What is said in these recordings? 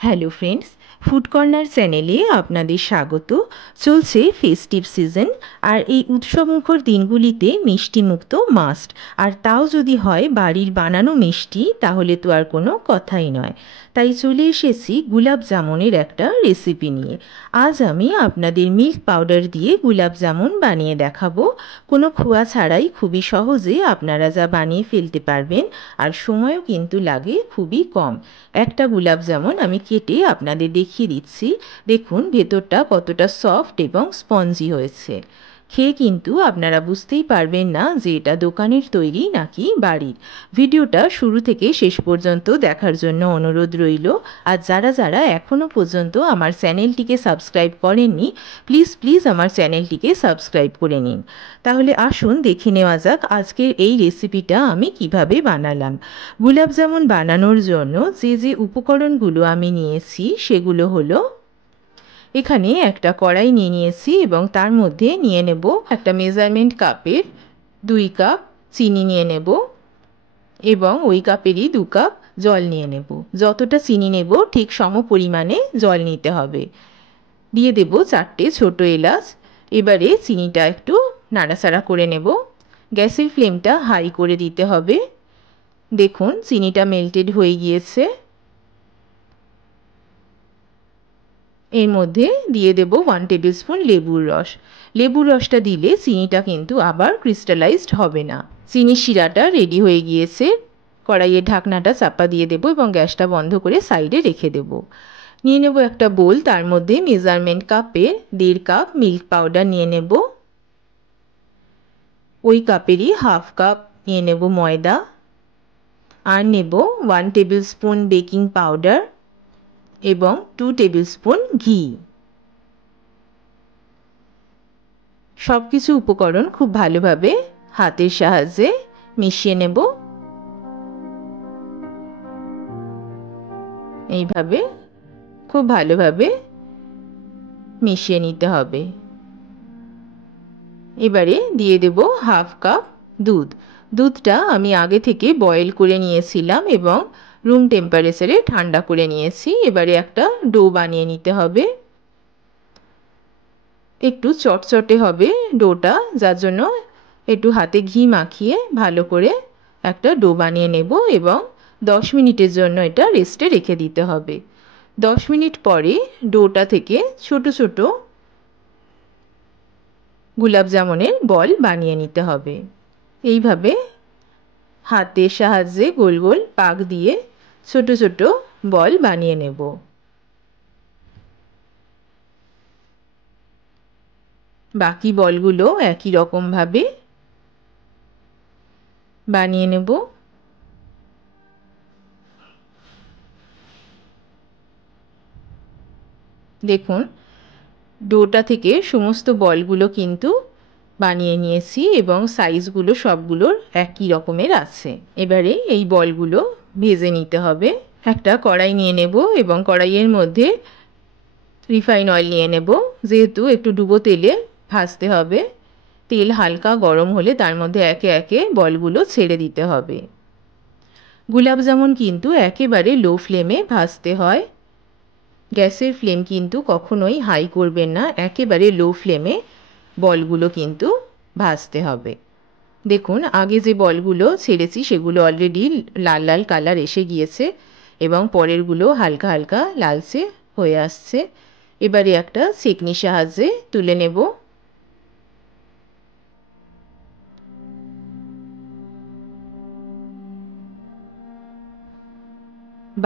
Hello friends, food corner চ্যানেলে আপনাদের স্বাগত। চলছে ফেস্টিভ সিজন, আর এই উৎসবমুখর দিনগুলিতে মিষ্টি মুখ মাস্ট। আর তাও যদি হয় বাড়ির বানানো মিষ্টি, তাহলে তো আর কোনো কথাই নয়। তাই চলে এসেছি গুলাব জামুনের একটা রেসিপি নিয়ে। আজ আমি আপনাদের মিল্ক পাউডার দিয়ে গুলাব জামুন বানিয়ে দেখাবো। কোনো খোয়া ছাড়াই খুবই সহজে আপনারা যা বানিয়ে ফেলতে পারবেন, আর সময়ও কিন্তু লাগে খুবই কম। একটা গুলাব জামুন আমি কেটে আপনাদের দেখিয়ে দিচ্ছি। দেখুন ভেতরটা কতটা সফট এবং স্পঞ্জি হয়েছে। খেয়ে কিন্তু আপনারা বুঝতেই পারবেন না যে এটা দোকানের তৈরি নাকি বাড়ির। ভিডিওটা শুরু থেকে শেষ পর্যন্ত দেখার জন্য অনুরোধ রইল। আর যারা যারা এখনও পর্যন্ত আমার চ্যানেলটিকে সাবস্ক্রাইব করেননি, প্লিজ প্লিজ আমার চ্যানেলটিকে সাবস্ক্রাইব করে নিন। তাহলে আসুন দেখে নেওয়া যাক আজকের এই রেসিপিটা আমি কিভাবে বানালাম। গুলাব জামুন বানানোর জন্য যে যে উপকরণগুলো আমি নিয়েছি সেগুলো হলো, এখানে একটা কড়াই নিয়ে নিয়েছি এবং তার মধ্যে নিয়ে নেব একটা মেজারমেন্ট কাপের 2 কাপ চিনি নিয়ে নেব, এবং ওই কাপেরই 2 কাপ জল নিয়ে নেব। যতটা চিনি নেব ঠিক সম পরিমাণে জল নিতে হবে। দিয়ে দেব 4টে ছোট এলাচ। এবারে চিনিটা একটু নাড়াচাড়া করে নেব। গ্যাসের ফ্লেমটা হাই করে দিতে হবে। দেখুন চিনিটা মেল্টেড হয়ে গিয়েছে। এর মধ্যে দিয়ে দেব 1 টেবিল স্পুন লেবুর রস। লেবুর রসটা দিলে চিনিটা কিন্তু আবার ক্রিস্টালাইজড হবে না। চিনির শিরাটা রেডি হয়ে গিয়েছে। কড়াইয়ের ঢাকনাটা চাপা দিয়ে দেব এবং গ্যাসটা বন্ধ করে সাইডে রেখে দেব। নিয়ে নেব একটা বোল, তার মধ্যে মেজারমেন্ট কাপে 1.5 কাপ মিল্ক পাউডার নিয়ে নেব। ওই কাপেরই হাফ কাপ নিয়ে নেব ময়দা, আর নেব 1 টেবিল স্পুন বেকিং পাউডার এবং 2 টেবিল স্পুন ঘি। সব কিছু উপকরণ খুব ভালোভাবে হাতের সাহায্যে মিশিয়ে নেব। এইভাবে খুব ভালোভাবে মিশিয়ে নিতে হবে। এবারে দিয়ে দেব হাফ কাপ দুধ। দুধটা আমি আগে থেকে বয়েল করে নিয়েছিলাম এবং রুম টেম্পারেচারে ঠান্ডা করে নিয়েছি। এবারে একটা ডো বানিয়ে নিতে হবে। একটু চটচটে হবে ডোটা, যার জন্য একটু হাতে ঘি মাখিয়ে ভালো করে একটা ডো বানিয়ে নেব এবং 10 মিনিটের জন্য এটা রেস্টে রেখে দিতে হবে। 10 মিনিট পরে ডোটা থেকে ছোট ছোট গুলাব জামুনের বল বানিয়ে নিতে হবে। এইভাবে হাতের সাহায্যে গোল গোল পাক দিয়ে ছোট ছোট বল বানিয়ে নেব। বাকি বলগুলো একই রকমভাবে বানিয়ে নেব। দেখুন ডোটা থেকে সমস্ত বলগুলো কিন্তু বানিয়ে নিয়েছি এবং সাইজগুলো সবগুলোর একই রকমের আছে। এবারে এই বলগুলো ভেজে নিতে হবে। একটা কড়াই নিয়ে নেব এবং কড়াইয়ের মধ্যে রিফাইন অয়েল নিয়ে নেব। যেহেতু একটু ডুবো তেলে ভাজতে হবে, তেল হালকা গরম হলে তার মধ্যে একে একে বলগুলো ছেড়ে দিতে হবে। গুলাব জামুন কিন্তু একেবারে লো ফ্লেমে ভাজতে হয়। গ্যাসের ফ্লেম কিন্তু কখনোই হাই করবেন না, একেবারে লো ফ্লেমে বলগুলো কিন্তু ভাজতে হবে। দেখুন আগে যে বলগুলো ছেড়েছি সেগুলো অলরেডি লাল লাল কালার এসে গিয়েছে এবং পরেরগুলো হালকা হালকা লালচে হয়ে আসছে। এবারে একটা ছেঁকনির সাহায্যে তুলে নেব।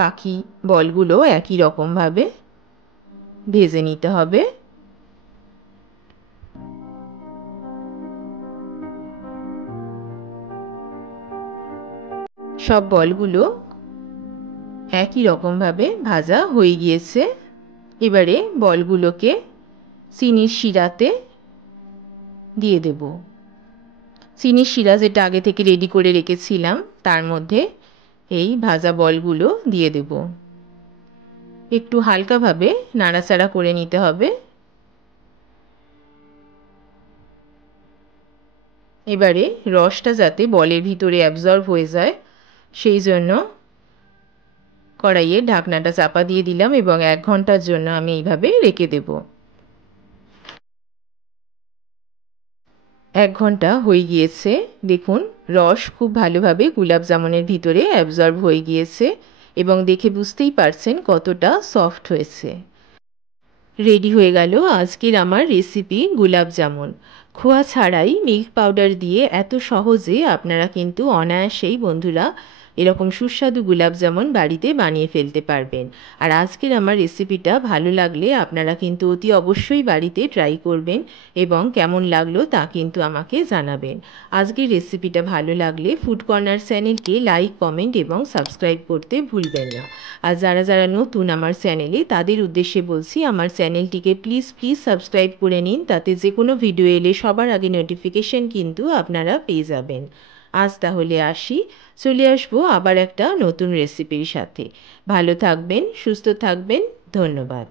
বাকি বলগুলো একই রকমভাবে ভেজে নিতে হবে। সব বলগুলো একই রকমভাবে ভাজা হয়ে গিয়েছে। এবারে বলগুলোকে চিনির শিরাতে দিয়ে দেব। চিনির শিরা যেটা আগে থেকে রেডি করে রেখেছিলাম তার মধ্যে এই ভাজা বলগুলো দিয়ে দেব। একটু হালকাভাবে নাড়াচাড়া করে নিতে হবে। এবারে রসটা যাতে বলের ভিতরে অ্যাবজর্ব হয়ে যায় সেই জন্য কড়াইয়ে ঢাকনাটা চাপা দিয়ে দিলাম এবং 1 ঘন্টার জন্য আমি এইভাবে রেখে দেব। 1 ঘন্টা হয়ে গিয়েছে। দেখুন রস খুব ভালোভাবে গোলাপ জামুনের ভিতরে অ্যাবজর্ব হয়ে গিয়েছে এবং দেখে বুঝতেই পারছেন কতটা সফট হয়েছে। রেডি হয়ে গেল আজকের আমার রেসিপি গোলাপ জামুন। খোয়া ছাড়াই মিল্ক পাউডার দিয়ে এত সহজে আপনারা কিন্তু অনায়াসেই বন্ধুরা এরকম সুস্বাদু গোলাপ জামুন বাড়িতে বানিয়ে ফেলতে পারবেন। আর আজকের আমার রেসিপিটা ভালো লাগলে আপনারা কিন্তু অতি অবশ্যই বাড়িতে ট্রাই করবেন এবং কেমন লাগলো তা কিন্তু আমাকে জানাবেন। আজকের রেসিপিটা ভালো লাগলে ফুড কর্নার চ্যানেলকে লাইক, কমেন্ট এবং সাবস্ক্রাইব করতে ভুলবেন না। আর যারা যারা নতুন আমার চ্যানেলে তাদের উদ্দেশ্যে বলছি আমার চ্যানেলটিকে প্লিজ সাবস্ক্রাইব করে নিন, তাতে যে কোনো ভিডিও এলে সবার আগে নোটিফিকেশন কিন্তু আপনারা পেয়ে যাবেন। আজ তাহলে আসি, চলে আসবো আবার একটা নতুন রেসিপির সাথে। ভালো থাকবেন, সুস্থ থাকবেন, ধন্যবাদ।